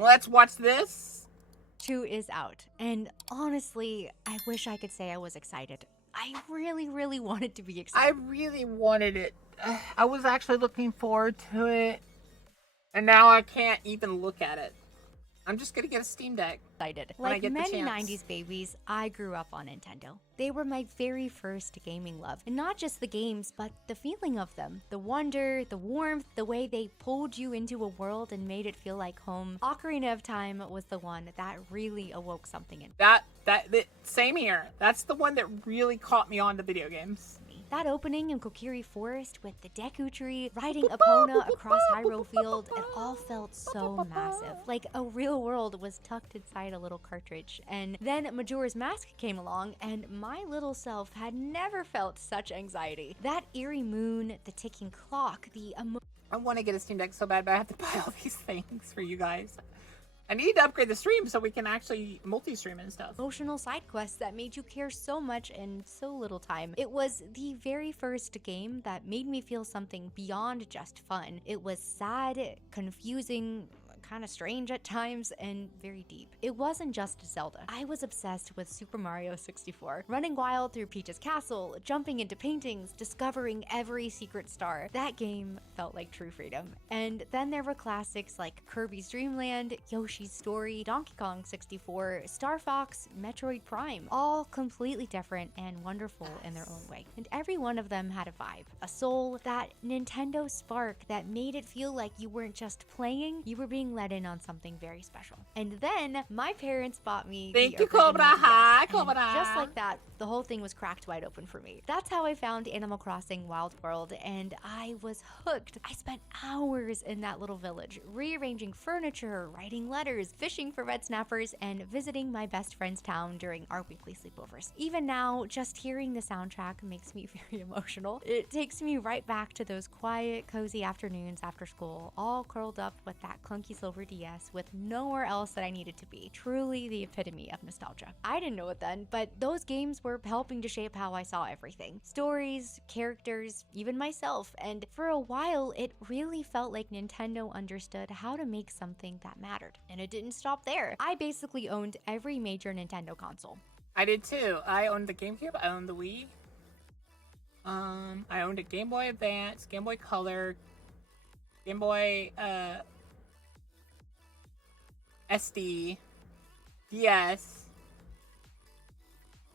Let's watch this. 2 is out, and honestly, I wish I could say I was excited. I really wanted to be I excited. really wanted it. I was actually looking forward to it, and now I can't even look at it. I'm just gonna get a Steam Deck. When I Like get the many chance. 90s babies, I grew up on Nintendo. They were my very first gaming love. And not just the games, but the feeling of them. The wonder, the warmth, the way they pulled you into a world and made it feel like home. Ocarina of Time was the one that really awoke something in That same here. That's the one that really caught me on to video games. me. That opening in Kokiri Forest with the Deku Tree riding Epona across Hyrule Field, it all felt so massive. Like a real world was tucked inside a little cartridge. And then Majora's Mask came along, and my little self had never felt such anxiety. That eerie moon, the ticking clock, the I want to get a Steam Deck so bad, but I have to buy all these things for you guys. I need to upgrade the stream so we can actually multi-stream and stuff. emotional side quests that made you care so much in so little time. It was the very first game that made me feel something beyond just fun. It was sad, confusing, kind of strange at times, and very deep. It wasn't just Zelda. I was obsessed with Super Mario 64, running wild through Peach's castle, jumping into paintings, discovering every secret star. That game felt like true freedom. And then there were classics like Kirby's Dream Land, Yoshi's Story, Donkey Kong 64, Star Fox, Metroid Prime, all completely different and wonderful in their own way. And every one of them had a vibe, a soul, that Nintendo spark that made it feel like you weren't just playing, you were being let in on something very special. And then my parents bought me Thank the you, Cobra. original DS, Hi, and Cobra. just like that, the whole thing was cracked wide open for me. That's how I found Animal Crossing Wild World, and I was hooked. I spent hours in that little village, rearranging furniture, writing letters, fishing for red snappers, and visiting my best friend's town during our weekly sleepovers. Even now, just hearing the soundtrack makes me very emotional. It takes me right back to those quiet, cozy afternoons after school, all curled up with that clunky silver DS with nowhere else that I needed to be. Truly the epitome of nostalgia. I didn't know it then, but those games were helping to shape how I saw everything. Stories, characters, even myself, and for a while, it really felt like Nintendo understood how to make something that mattered. And it didn't stop there. I basically owned every major Nintendo console. I did too. I owned the GameCube. I owned the Wii. I owned a Game Boy Advance, Game Boy Color, Game Boy SD, DS,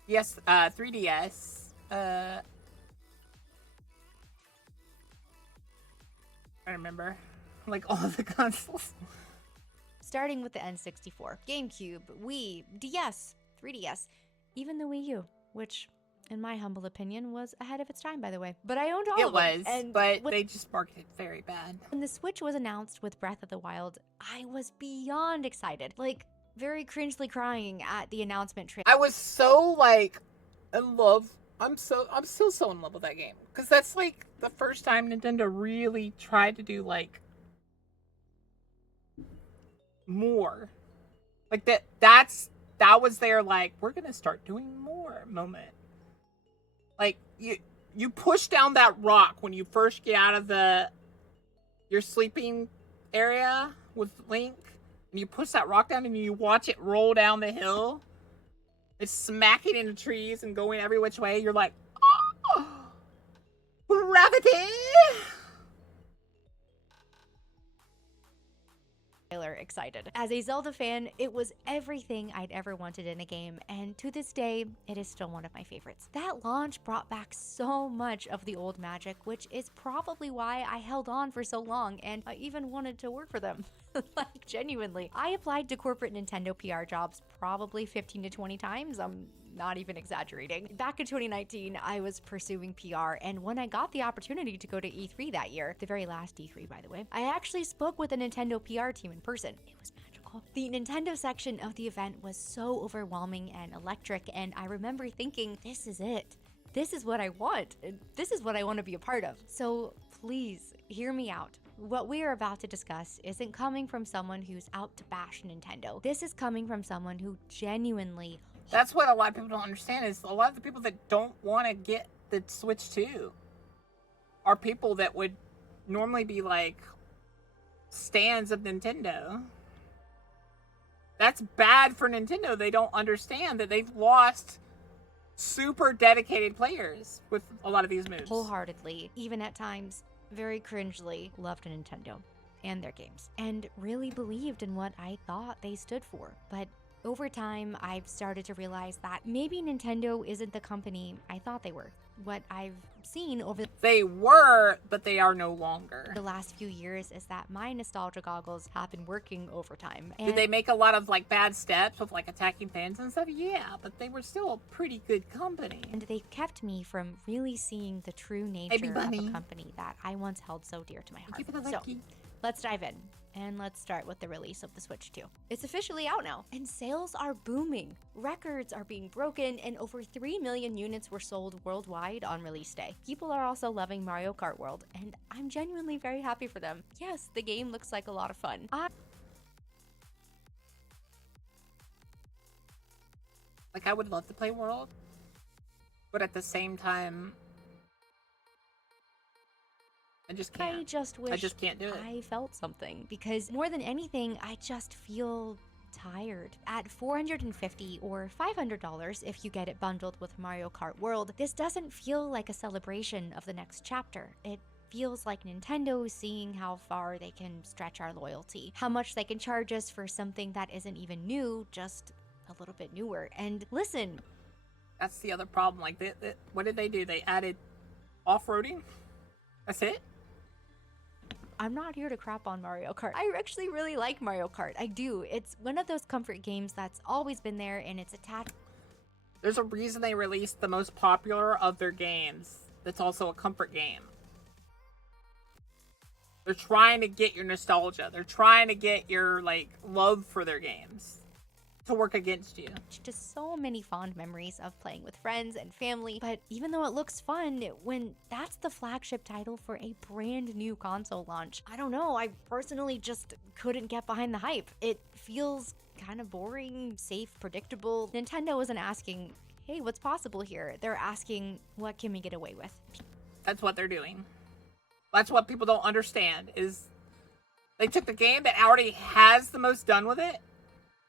3DS. I remember, like all of the consoles. Starting with the N64, GameCube, Wii, DS, 3DS, even the Wii U, which, in my humble opinion, was ahead of its time, by the way. But I owned all It of them. was, And but they just marketed very bad. when the Switch was announced with Breath of the Wild, I was beyond excited. Like, very cringely crying at the announcement trailer. I was so like in love. I'm still so in love with that game because that's like the first time Nintendo really tried to do like more. Like that was their like we're gonna start doing more moment. Like you push down that rock when you first get out of your sleeping area with Link, and you push that rock down and you watch it roll down the hill. It's smacking into trees and going every which way. You're like, oh, gravity. Excited. As a Zelda fan, it was everything I'd ever wanted in a game, and to this day, it is still one of my favorites. That launch brought back so much of the old magic, which is probably why I held on for so long, and I even wanted to work for them. Like, genuinely. I applied to corporate Nintendo PR jobs probably 15 to 20 times. I'm not even exaggerating. Back in 2019, I was pursuing PR, and when I got the opportunity to go to E3 that year, the very last E3 by the way, I actually spoke with the Nintendo PR team in person. It was magical. The Nintendo section of the event was so overwhelming and electric, and I remember thinking, this is it. This is what I want. This is what I want to be a part of. So please, hear me out. What we are about to discuss isn't coming from someone who's out to bash Nintendo. This is coming from someone who genuinely... That's what a lot of people don't understand is a lot of the people that don't want to get the Switch 2 are people that would normally be like stands of Nintendo. That's bad for Nintendo. They don't understand that they've lost super dedicated players with a lot of these moves. Wholeheartedly, even at times very cringely, loved Nintendo and their games, and really believed in what I thought they stood for. But over time, I've started to realize that maybe Nintendo isn't the company I thought they were. What I've seen over They were, but they are no longer. the last few years is that my nostalgia goggles have been working overtime. Did they make a lot of like bad steps with like attacking fans and stuff? Yeah, but they were still a pretty good company. And they've kept me from really seeing the true nature of a company that I once held so dear to my heart. So, let's dive in. And let's start with the release of the Switch 2. It's officially out now, and sales are booming. Records are being broken, and over 3 million units were sold worldwide on release day. People are also loving Mario Kart World, and I'm genuinely very happy for them. Yes, the game looks like a lot of fun. Like, I would love to play World, but at the same time, I just can't. I just wish I just can't do it. I felt something, because more than anything, I just feel tired. At $450 or $500 if you get it bundled with Mario Kart World, this doesn't feel like a celebration of the next chapter. It feels like Nintendo seeing how far they can stretch our loyalty, how much they can charge us for something that isn't even new, just a little bit newer. And listen, that's the other problem. Like, what did they do? They added off-roading? That's it? I'm not here to crap on Mario Kart. I actually really like Mario Kart. I do. It's one of those comfort games that's always been there, and it's attached. There's a reason they released the most popular of their games that's also a comfort game. They're trying to get your nostalgia. They're trying to get your, like, love for their games to work against you. Just so many fond memories of playing with friends and family, but even though it looks fun, when that's the flagship title for a brand new console launch, I don't know, I personally just couldn't get behind the hype. It feels kind of boring, safe, predictable. Nintendo isn't asking, hey, what's possible here? They're asking, what can we get away with? That's what they're doing. That's what people don't understand, is they took the game that already has the most done with it,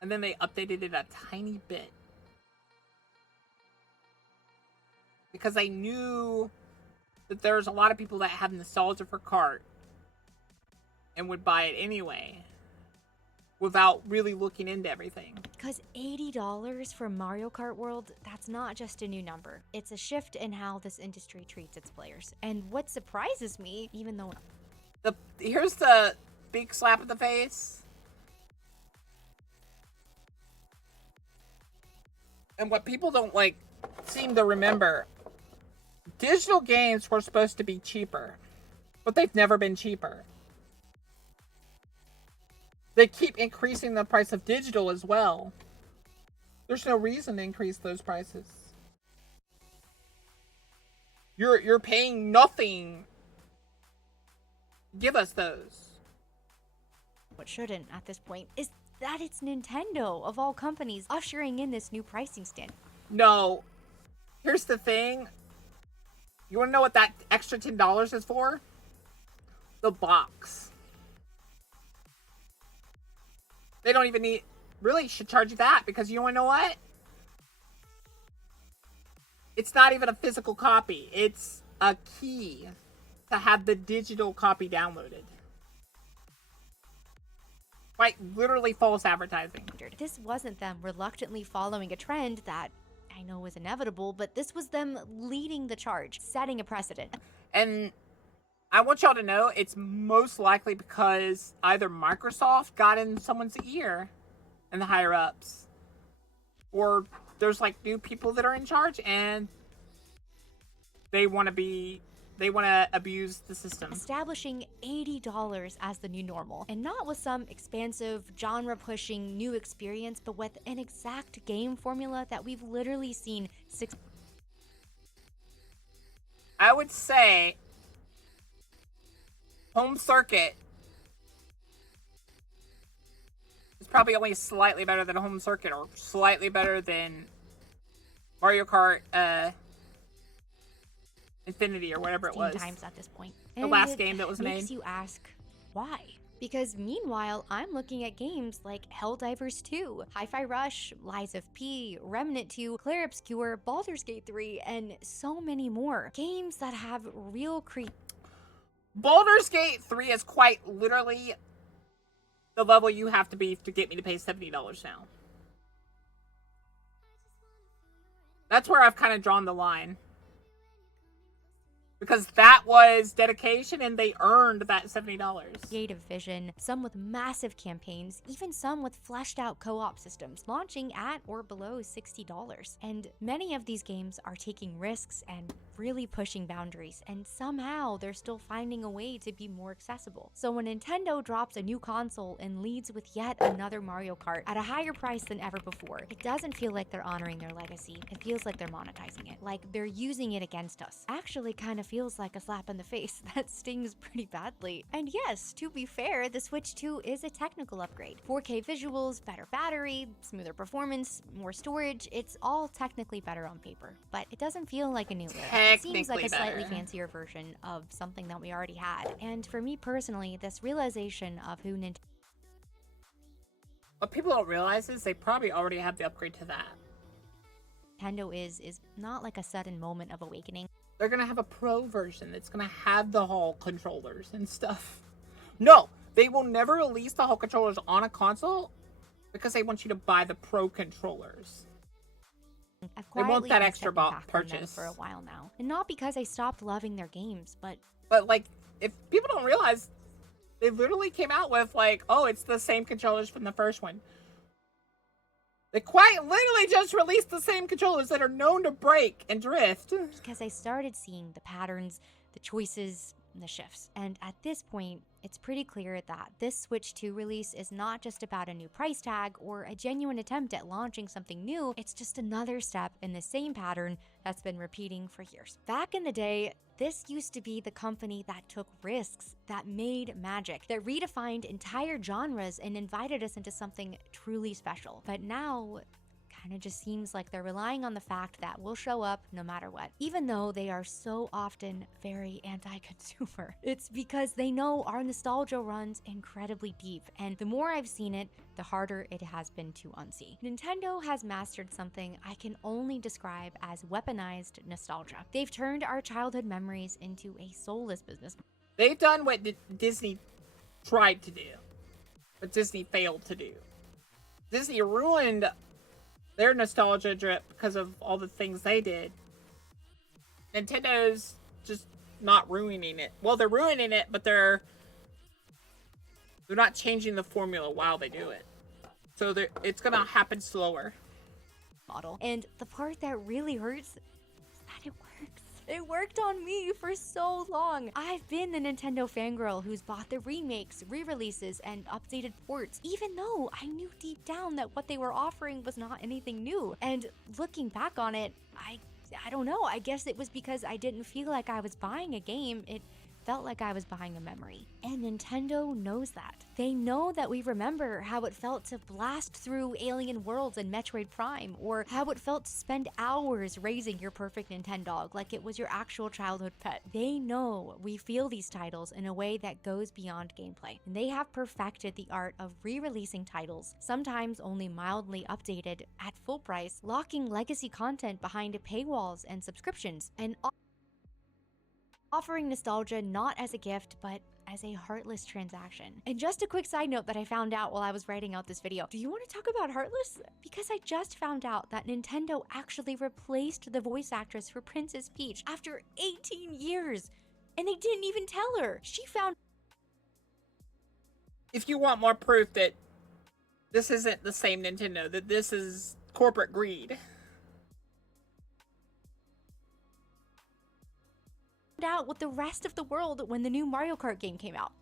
and then they updated it a tiny bit. Because they knew that there's a lot of people that have nostalgia for kart and would buy it anyway without really looking into everything. Because $80 for Mario Kart World, that's not just a new number. It's a shift in how this industry treats its players. And what surprises me, even though... Here's the big slap in the face. And what people don't, like, seem to remember, digital games were supposed to be cheaper, but they've never been cheaper. They keep increasing the price of digital as well. There's no reason to increase those prices. You're paying nothing. Give us those. What shouldn't at this point is that it's Nintendo, of all companies, ushering in this new pricing standard. No. Here's the thing. You want to know what that extra $10 is for? The box. They don't even need... Really should charge you that, because you want to know what? It's not even a physical copy. It's a key to have the digital copy downloaded. Like, literally false advertising. This wasn't them reluctantly following a trend that I know was inevitable, but this was them leading the charge, setting a precedent. And I want y'all to know it's most likely because either Microsoft got in someone's ear and the higher ups, or there's like new people that are in charge and they want to abuse the system. Establishing $80 as the new normal, and not with some expansive, genre-pushing new experience, but with an exact game formula that we've literally seen I would say Home Circuit is probably only slightly better than Home Circuit, or slightly better than Mario Kart Infinity, or whatever it was. Times at this point. The last game that was made. Makes you ask, why? Because meanwhile, I'm looking at games like Helldivers 2, Hi-Fi Rush, Lies of P, Remnant 2, Clair Obscur, Baldur's Gate 3, and so many more. Games that have real Baldur's Gate 3 is quite literally the level you have to be to get me to pay $70 now. That's where I've kind of drawn the line. Because that was dedication and they earned that $70. creative vision, some with massive campaigns, even some with fleshed out co-op systems, launching at or below $60. And many of these games are taking risks and really pushing boundaries, and somehow they're still finding a way to be more accessible. So when Nintendo drops a new console and leads with yet another Mario Kart at a higher price than ever before, it doesn't feel like they're honoring their legacy. It feels like they're monetizing it, like they're using it against us. Actually kind of feels like a slap in the face that stings pretty badly. And yes, to be fair, the Switch 2 is a technical upgrade. 4K visuals, better battery, smoother performance, more storage, it's all technically better on paper. But it doesn't feel like a new era. It seems like a slightly fancier version of something that we already had. And for me personally, this realization of who What people don't realize is they probably already have the upgrade to that. Nintendo is not like a sudden moment of awakening. They're gonna have a pro version that's gonna have the Hall controllers and stuff. No, they will never release the Hall controllers on a console because they want you to buy the pro controllers. They want that extra purchase for a while now, and not because I stopped loving their games, but like, if people don't realize, they literally came out with like, oh, it's the same controllers from the first one. They quite literally just released the same controllers that are known to break and drift. Because I started seeing the patterns, the choices, and the shifts. And at this point, it's pretty clear that this Switch 2 release is not just about a new price tag or a genuine attempt at launching something new, it's just another step in the same pattern that's been repeating for years. Back in the day, this used to be the company that took risks, that made magic, that redefined entire genres and invited us into something truly special. But now, kind of just seems like they're relying on the fact that we'll show up no matter what, even though they are so often very anti-consumer. It's because they know our nostalgia runs incredibly deep, and the more I've seen it, the harder it has been to unsee. Nintendo has mastered something I can only describe as weaponized nostalgia. They've turned our childhood memories into a soulless business. They've done what Disney tried to do, but Disney failed to do. Disney ruined their nostalgia drip because of all the things they did. Nintendo's just not ruining it. Well, they're ruining it, but they're not changing the formula while they do it. So it's gonna happen slower. Model. And the part that really hurts is that it works. It worked on me for so long. I've been the Nintendo fangirl who's bought the remakes, re-releases, and updated ports, even though I knew deep down that what they were offering was not anything new. And looking back on it, I don't know, I guess it was because I didn't feel like I was buying a game. It felt like I was buying a memory. And Nintendo knows that. They know that we remember how it felt to blast through Alien Worlds and Metroid Prime, or how it felt to spend hours raising your perfect Nintendog like it was your actual childhood pet. They know we feel these titles in a way that goes beyond gameplay. And they have perfected the art of re-releasing titles, sometimes only mildly updated, at full price, locking legacy content behind paywalls and subscriptions, and offering nostalgia not as a gift, but as a heartless transaction. And just a quick side note that I found out while I was writing out this video. Do you want to talk about heartless? Because I just found out that Nintendo actually replaced the voice actress for Princess Peach after 18 years. And they didn't even tell her. She found... If you want more proof that this isn't the same Nintendo, that this is corporate greed, out with the rest of the world when the new Mario Kart game came out.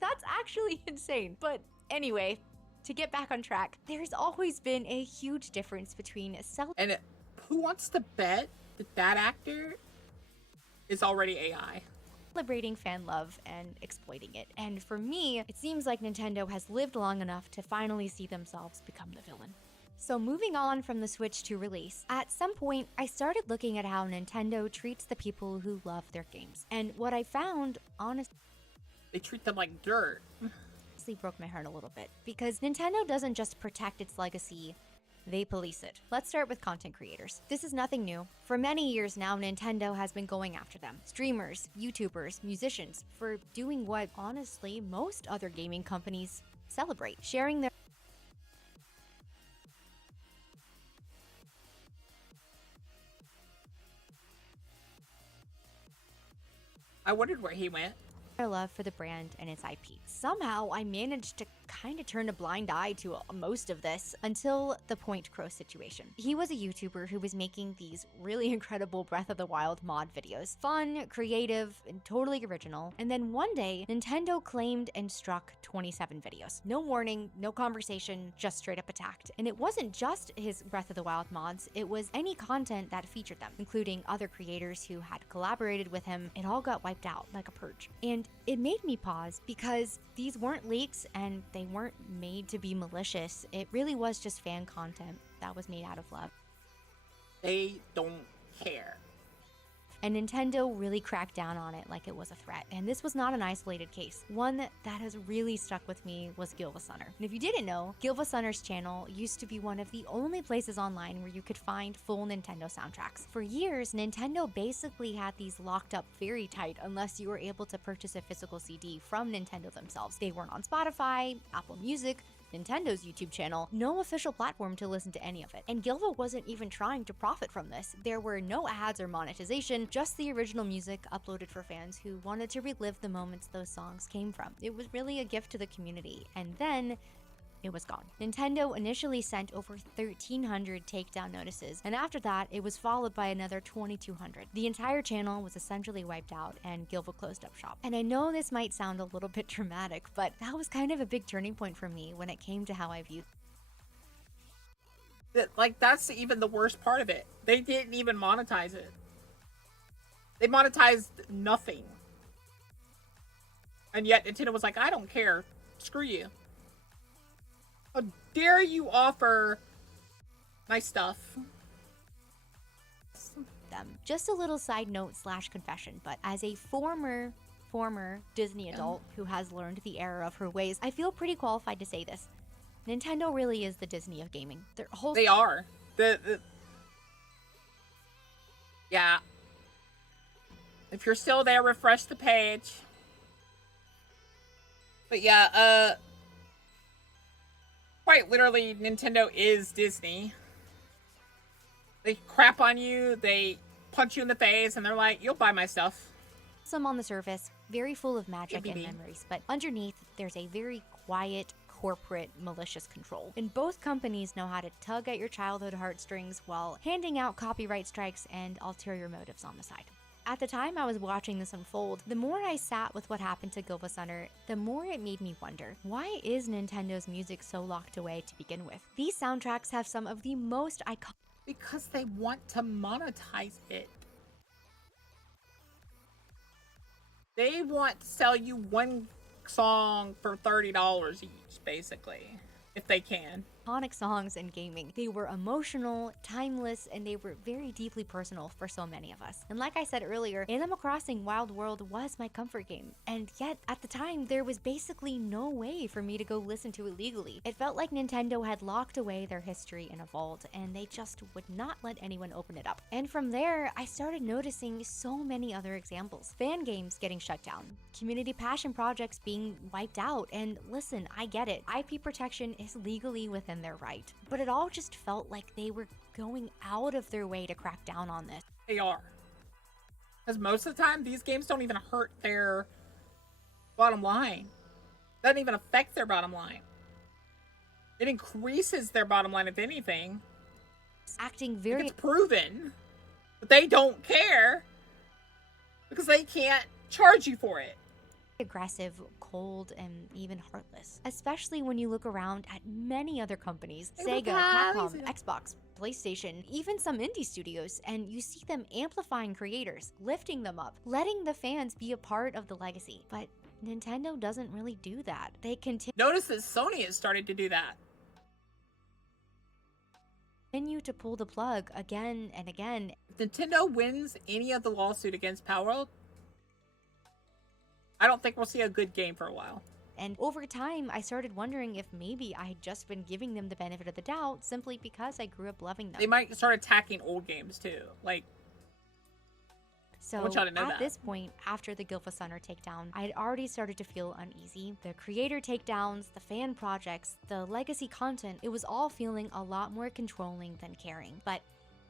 That's actually insane. But anyway, to get back on track, there's always been a huge difference between and who wants to bet that that actor is already AI? Celebrating fan love and exploiting it. And for me, it seems like Nintendo has lived long enough to finally see themselves become the villain. So moving on from the Switch 2 release, at some point I started looking at how Nintendo treats the people who love their games. And what I found, honestly, they treat them like dirt. honestly broke my heart a little bit, because Nintendo doesn't just protect its legacy, they police it. Let's start with content creators. This is nothing new. For many years now, Nintendo has been going after them. Streamers, YouTubers, musicians, for doing what, honestly, most other gaming companies celebrate, sharing their I wondered where he went. love for the brand and its IP. Somehow, I managed to kind of turn a blind eye to most of this until the Point Crow situation. He was a YouTuber who was making these really incredible Breath of the Wild mod videos. Fun, creative, and totally original. And then one day, Nintendo claimed and struck 27 videos. No warning, no conversation, just straight up attacked. And it wasn't just his Breath of the Wild mods, it was any content that featured them, including other creators who had collaborated with him. It all got wiped out like a purge. And it made me pause, because these weren't leaks and they weren't made to be malicious. It really was just fan content that was made out of love. They don't care. And Nintendo really cracked down on it like it was a threat. And this was not an isolated case. One that has really stuck with me was Gilva-Sunner. And if you didn't know, Gilva-Sunner's channel used to be one of the only places online where you could find full Nintendo soundtracks. For years, Nintendo basically had these locked up very tight unless you were able to purchase a physical CD from Nintendo themselves. They weren't on Spotify, Apple Music, Nintendo's YouTube channel, no official platform to listen to any of it. And Gilva wasn't even trying to profit from this. There were no ads or monetization, just the original music uploaded for fans who wanted to relive the moments those songs came from. It was really a gift to the community. And then it was gone. Nintendo initially sent over 1,300 takedown notices, and after that, it was followed by another 2,200. The entire channel was essentially wiped out, and Gilva closed up shop. And I know this might sound a little bit dramatic, but that was kind of a big turning point for me when it came to how I viewed. Like, that's even the worst part of it. They didn't even monetize it. They monetized nothing. And yet Nintendo was like, I don't care. Screw you. How dare you offer my stuff? Them. Just a little side note slash confession, but as a former Disney adult who has learned the error of her ways, I feel pretty qualified to say this. Nintendo really is the Disney of gaming. They are. Yeah. If you're still there, refresh the page. But yeah, quite literally, Nintendo is Disney. They crap on you, they punch you in the face, and they're like, you'll buy my stuff. Some on the surface, very full of magic and memories, but underneath, there's a very quiet, corporate, malicious control. And both companies know how to tug at your childhood heartstrings while handing out copyright strikes and ulterior motives on the side. At the time I was watching this unfold, the more I sat with what happened to Gilva-Sunner, the more it made me wonder, why is Nintendo's music so locked away to begin with? These soundtracks have some of the most iconic— Because they want to monetize it. They want to sell you one song for $30 each, basically, if they can. iconic songs in gaming. They were emotional, timeless, and they were very deeply personal for so many of us. And like I said earlier, Animal Crossing Wild World was my comfort game. And yet, at the time, there was basically no way for me to go listen to it legally. It felt like Nintendo had locked away their history in a vault, and they just would not let anyone open it up. And from there, I started noticing so many other examples. Fan games getting shut down, community passion projects being wiped out, and listen, I get it. IP protection is legally within their right. But it all just felt like they were going out of their way to crack down on this. They are. Because most of the time, these games don't even hurt their bottom line. Doesn't even affect their bottom line. It increases their bottom line, if anything. Acting very— It's proven. But they don't care. Because they can't charge you for it. aggressive, cold, and even heartless. Especially when you look around at many other companies, Sega, Capcom, Xbox, PlayStation, even some indie studios, and you see them amplifying creators, lifting them up, letting the fans be a part of the legacy. But Nintendo doesn't really do that. They continue— Notice that Sony has started to do that. Continue to pull the plug again and again. If Nintendo wins any of the lawsuit against Palworld, I don't think we'll see a good game for a while. And over time, I started wondering if maybe I had just been giving them the benefit of the doubt simply because I grew up loving them. They might start attacking old games too. Like, so I want y'all to know at that. this point, after the Gylfasunner takedown, I had already started to feel uneasy. The creator takedowns, the fan projects, the legacy content, it was all feeling a lot more controlling than caring. But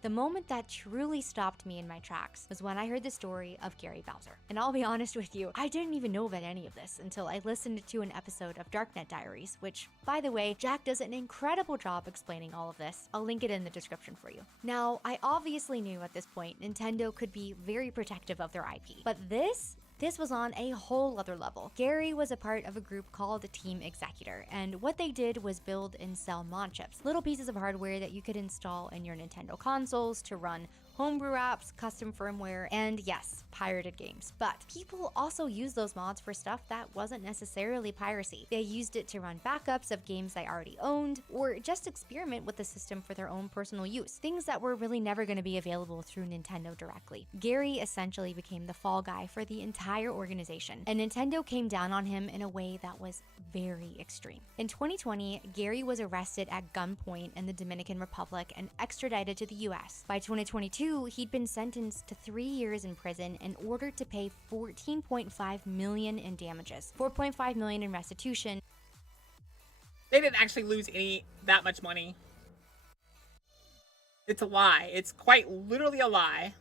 the moment that truly stopped me in my tracks was when I heard the story of Gary Bowser. And I'll be honest with you, I didn't even know about any of this until I listened to an episode of Darknet Diaries, which, by the way, Jack does an incredible job explaining all of this. I'll link it in the description for you. Now, I obviously knew at this point Nintendo could be very protective of their IP, but this was on a whole other level. Gary was a part of a group called Team Executor, and what they did was build and sell mod chips, little pieces of hardware that you could install in your Nintendo consoles to run homebrew apps, custom firmware, and yes, pirated games. But people also use those mods for stuff that wasn't necessarily piracy. They used it to run backups of games they already owned, or just experiment with the system for their own personal use, things that were really never going to be available through Nintendo directly. Gary essentially became the fall guy for the entire organization, and Nintendo came down on him in a way that was very extreme. In 2020, Gary was arrested at gunpoint in the Dominican Republic and extradited to the US. By 2022, he'd been sentenced to 3 years in prison and ordered to pay $14.5 million in damages, $4.5 million in restitution. They didn't actually lose that much money. It's a lie. It's quite literally a lie.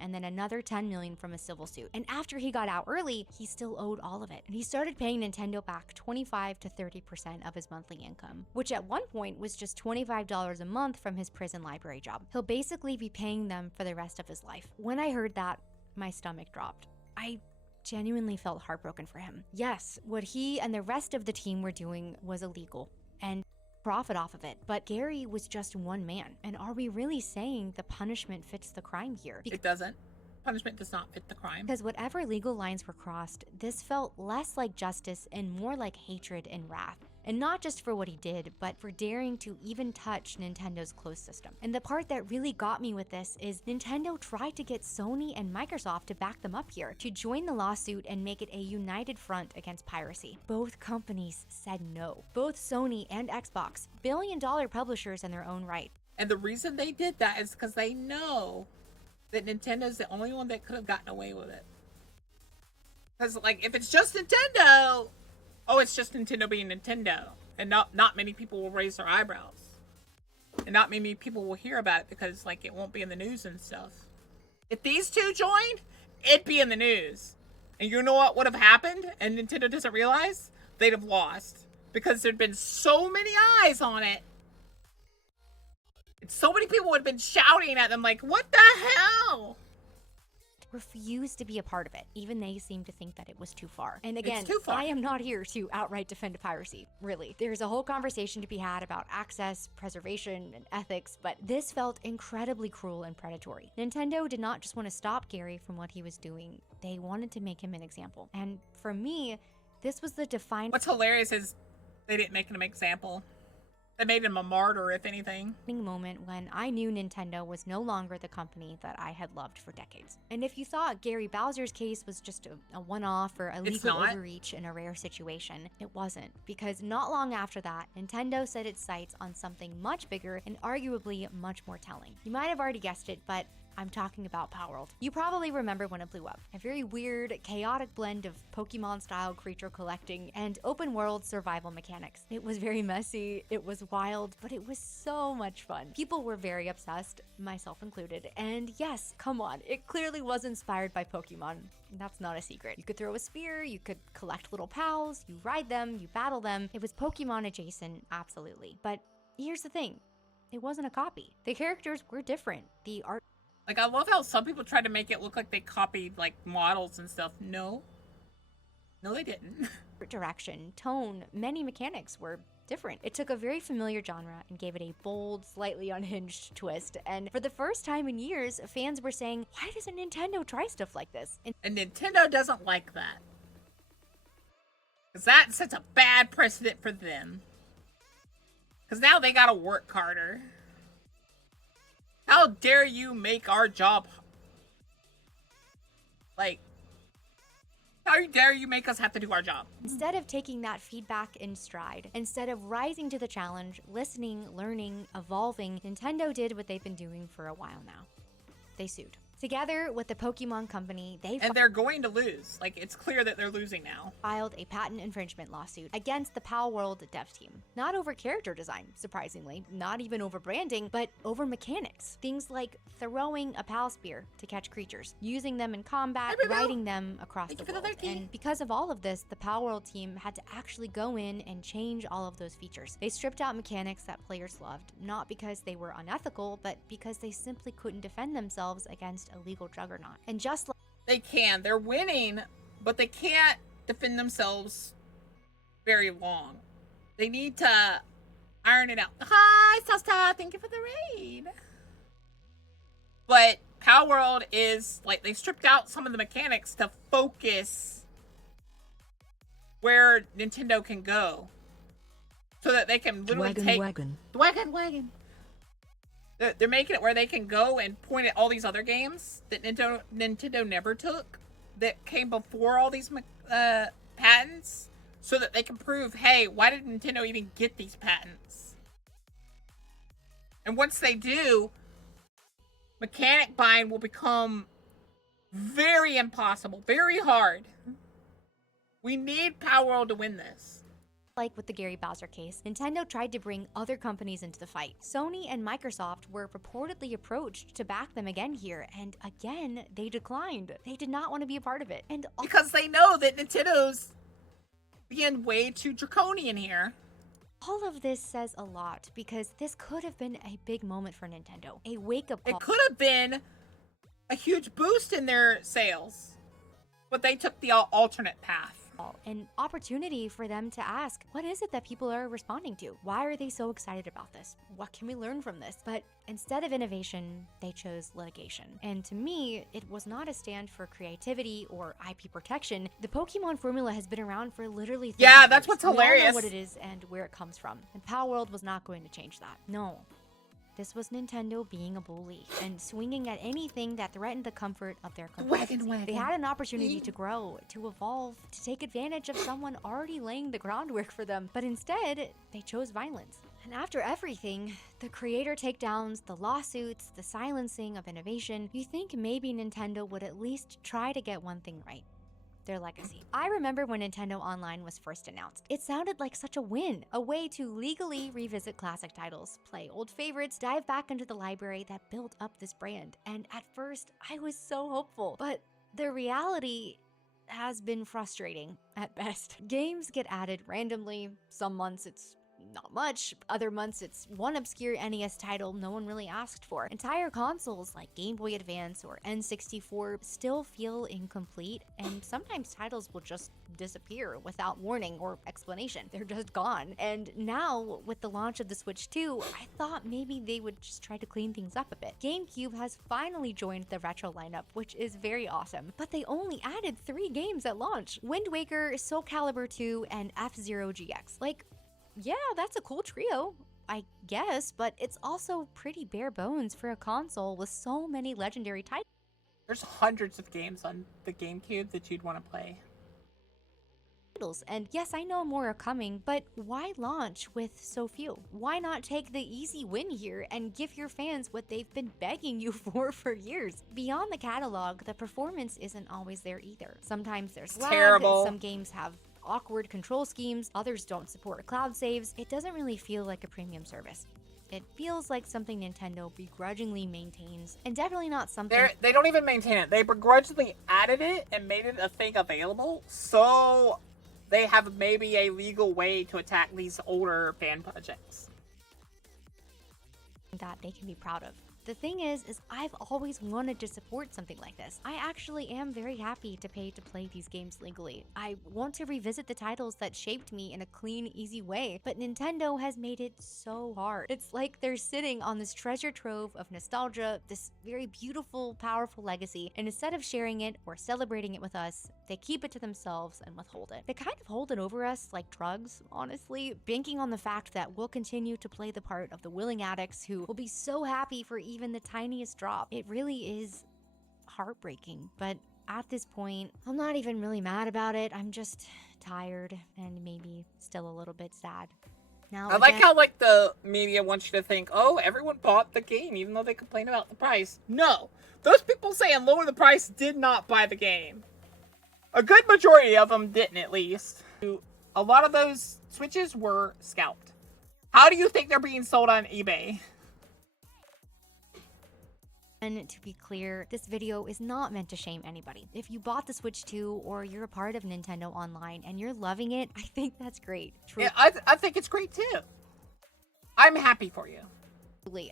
And then another $10 million from a civil suit. And after he got out early, he still owed all of it. And he started paying Nintendo back 25 to 30% of his monthly income, which at one point was just $25 a month from his prison library job. He'll basically be paying them for the rest of his life. When I heard that, my stomach dropped. I genuinely felt heartbroken for him. Yes, what he and the rest of the team were doing was illegal, and profit off of it, but Gary was just one man. And are we really saying the punishment fits the crime here? It doesn't. Punishment does not fit the crime. Because whatever legal lines were crossed, this felt less like justice and more like hatred and wrath. And not just for what he did, but for daring to even touch Nintendo's closed system. And the part that really got me with this is Nintendo tried to get Sony and Microsoft to back them up here, to join the lawsuit and make it a united front against piracy. Both companies said no. Both Sony and Xbox, billion-dollar publishers in their own right. And the reason they did that is because they know that Nintendo's the only one that could have gotten away with it. Because, like, if it's just Nintendo, oh, it's just Nintendo being Nintendo. And not many people will raise their eyebrows. And not many people will hear about it because, like, it won't be in the news and stuff. If these two joined, it'd be in the news. And you know what would have happened? And Nintendo doesn't realize? They'd have lost. Because there'd been so many eyes on it. And so many people would have been shouting at them like, what the hell? Refused to be a part of it. Even they seemed to think that it was too far. And again, It's too far. I am not here to outright defend piracy, really. There's a whole conversation to be had about access, preservation, and ethics, but this felt incredibly cruel and predatory. Nintendo did not just want to stop Gary from what he was doing, they wanted to make him an example. And for me, this was the defining What's hilarious is they didn't make him an example. They made him a martyr, if anything. moment when I knew Nintendo was no longer the company that I had loved for decades. And if you thought Gary Bowser's case was just a one-off or a legal overreach in a rare situation, it wasn't. Because not long after that, Nintendo set its sights on something much bigger and arguably much more telling. You might have already guessed it, but I'm talking about Palworld. You probably remember when it blew up. A very weird, chaotic blend of Pokemon-style creature collecting and open-world survival mechanics. It was very messy, it was wild, but it was so much fun. People were very obsessed, myself included, and yes, come on, it clearly was inspired by Pokemon. That's not a secret. You could throw a spear, you could collect little pals, you ride them, you battle them. It was Pokemon adjacent, absolutely. But here's the thing, it wasn't a copy. The characters were different. The art Like, I love how some people try to make it look like they copied, like, models and stuff. No. No, they didn't. direction, tone, many mechanics were different. It took a very familiar genre and gave it a bold, slightly unhinged twist. And for the first time in years, fans were saying, why doesn't Nintendo try stuff like this? And Nintendo doesn't like that. Because that sets a bad precedent for them. Because now they gotta work harder. How dare you make our job, like, How dare you make us have to do our job? Instead of taking that feedback in stride, instead of rising to the challenge, listening, learning, evolving, Nintendo did what they've been doing for a while now. They sued. Together with the Pokemon Company, and they're going to lose. Like, it's clear that they're losing now. Filed a patent infringement lawsuit against the Palworld dev team. Not over character design, surprisingly, not even over branding, but over mechanics. Things like throwing a Pal Spear to catch creatures, using them in combat, riding them across the world. And because of all of this, the Palworld team had to actually go in and change all of those features. They stripped out mechanics that players loved, not because they were unethical, but because they simply couldn't defend themselves against a legal juggernaut. And just like they're winning, but they can't defend themselves very long. They need to iron it out. Hi, Sasta, thank you for the raid. But Palworld is like, they stripped out some of the mechanics to focus where Nintendo can go, so that they can literally take wagon. They're making it where they can go and point at all these other games that Nintendo never took, that came before all these patents, so that they can prove, hey, why did Nintendo even get these patents? And once they do, mechanic buying will become very impossible, very hard. We need Palworld to win this. Like with the Gary Bowser case, Nintendo tried to bring other companies into the fight. Sony and Microsoft were reportedly approached to back them again here, and again, they declined. They did not want to be a part of it. And because they know that Nintendo's being way too draconian here. All of this says a lot, because this could have been a big moment for Nintendo. A wake-up call. It could have been a huge boost in their sales, but they took the alternate path. An opportunity for them to ask, what is it that people are responding to? Why are they so excited about this? What can we learn from this? But instead of innovation, they chose litigation. And to me, it was not a stand for creativity or IP protection. The Pokemon formula has been around for literally 30 years. That's what's hilarious. We all know what it is and where it comes from. And Palworld was not going to change that. No. This was Nintendo being a bully and swinging at anything that threatened the comfort of their components. They had an opportunity to grow, to evolve, to take advantage of someone already laying the groundwork for them, but instead, they chose violence. And after everything, the creator takedowns, the lawsuits, the silencing of innovation, you think maybe Nintendo would at least try to get one thing right. Their legacy. I remember when Nintendo Online was first announced. It sounded like such a win, a way to legally revisit classic titles, play old favorites, dive back into the library that built up this brand. And at first, I was so hopeful, but the reality has been frustrating at best. Games get added randomly. Some months it's not much. Other months it's one obscure NES title no one really asked for. Entire consoles like Game Boy Advance or N64 still feel incomplete, and sometimes titles will just disappear without warning or explanation. They're just gone. And now, with the launch of the Switch 2, I thought maybe they would just try to clean things up a bit. GameCube has finally joined the retro lineup, which is very awesome, but they only added 3 games at launch: Wind Waker, Soul Calibur 2, and F-Zero GX. Like, yeah, that's a cool trio, I guess, but it's also pretty bare bones for a console with so many legendary titles. There's hundreds of games on the GameCube that you'd want to play. And yes, I know more are coming, but why launch with so few? Why not take the easy win here and give your fans what they've been begging you for years? Beyond the catalog, the performance isn't always there either. Sometimes there's lag, terrible. Some games have awkward control schemes, others don't support cloud saves. It doesn't really feel like a premium service. It feels like something Nintendo begrudgingly maintains, and definitely not something— They don't even maintain it. They begrudgingly added it and made it a thing available, so they have maybe a legal way to attack these older fan projects that they can be proud of. The thing is I've always wanted to support something like this. I actually am very happy to pay to play these games legally. I want to revisit the titles that shaped me in a clean, easy way, but Nintendo has made it so hard. It's like they're sitting on this treasure trove of nostalgia, this very beautiful, powerful legacy, and instead of sharing it or celebrating it with us, they keep it to themselves and withhold it. They kind of hold it over us like drugs, honestly, banking on the fact that we'll continue to play the part of the willing addicts who will be so happy for even the tiniest drop. It really is heartbreaking, but at this point, I'm not even really mad about it. I'm just tired and maybe still a little bit sad. Now, I like how, like, the media wants you to think, oh, everyone bought the game, even though they complain about the price. No. Those people saying lower the price did not buy the game. A good majority of them didn't, at least. A lot of those Switches were scalped. How do you think they're being sold on eBay? And to be clear, this video is not meant to shame anybody. If you bought the Switch 2 or you're a part of Nintendo Online and you're loving it, I think that's great. Yeah, I think it's great too. I'm happy for you.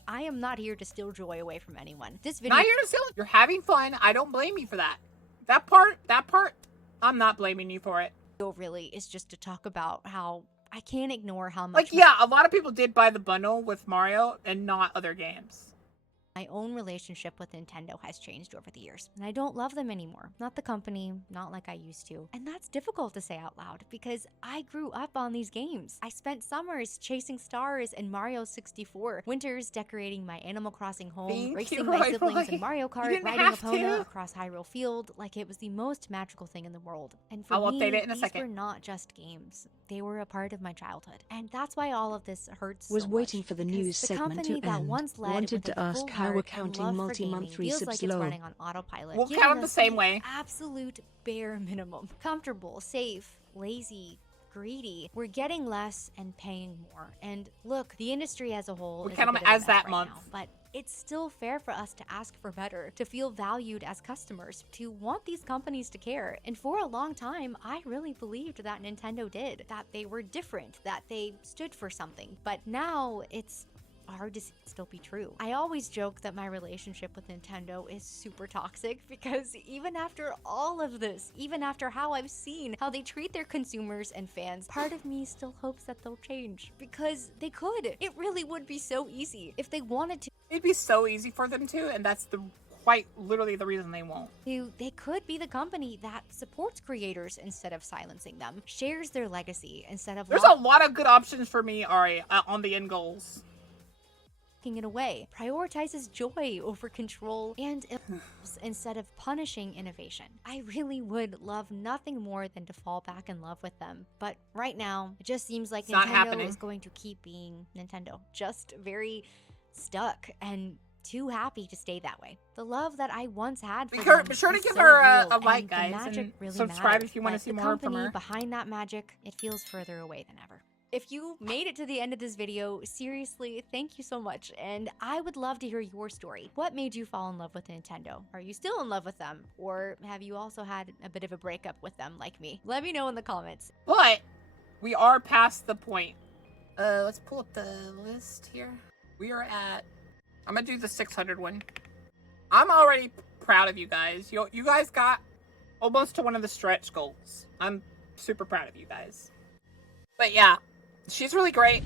I am not here to steal joy away from anyone. This video— Not here to steal it. You're having fun. I don't blame you for that. That part, I'm not blaming you for it. really is just to talk about how I can't ignore how much— Like, yeah, a lot of people did buy the bundle with Mario and not other games. my own relationship with Nintendo has changed over the years, and I don't love them anymore. Not the company, not like I used to. And that's difficult to say out loud because I grew up on these games. I spent summers chasing stars in Mario 64, winters decorating my Animal Crossing home, racing my siblings in Mario Kart, riding Epona across Hyrule Field like it was the most magical thing in the world. And for I'll me, update it in a these second. were not just games. They were a part of my childhood. And that's why all of this hurts Was so waiting much, for the because news the segment company to that end. once led Wanted with to a ask full how heart we're and counting love for multi-month gaming feels like resubs it's low. running on autopilot, We'll giving count them the us same way. absolute bare minimum. Comfortable, safe, lazy, greedy. We're getting less and paying more. And look, the industry as a whole We is count a them bit of a as mess that right month. now, but it's still fair for us to ask for better, to feel valued as customers, to want these companies to care. And for a long time, I really believed that Nintendo did, that they were different, that they stood for something. But now it's hard to still be true. I always joke that my relationship with Nintendo is super toxic because even after all of this, even after how I've seen how they treat their consumers and fans, part of me still hopes that they'll change because they could. It really would be so easy if they wanted to. It'd be so easy for them to, and that's quite literally the reason they won't. They could be the company that supports creators instead of silencing them, shares their legacy instead of There's a lot of good options for me, Ari, on the end goals. it away, prioritizes joy over control and instead of punishing innovation. I really would love nothing more than to fall back in love with them. But right now, it just seems like It's not Nintendo happening. is going to keep being Nintendo. Just very stuck and too happy to stay that way. The love that I once had for them Be sure to is give so her real, a like, and the guys, magic and really subscribe matters, if you want to but see the more from company her. behind that magic, it feels further away than ever. If you made it to the end of this video, seriously, thank you so much, and I would love to hear your story. What made you fall in love with Nintendo? Are you still in love with them? Or have you also had a bit of a breakup with them like me? Let me know in the comments. But we are past the point. Let's pull up the list here. We are at, I'm gonna do the 600 one. I'm already proud of you guys. You guys got almost to one of the stretch goals. I'm super proud of you guys. But yeah, she's really great.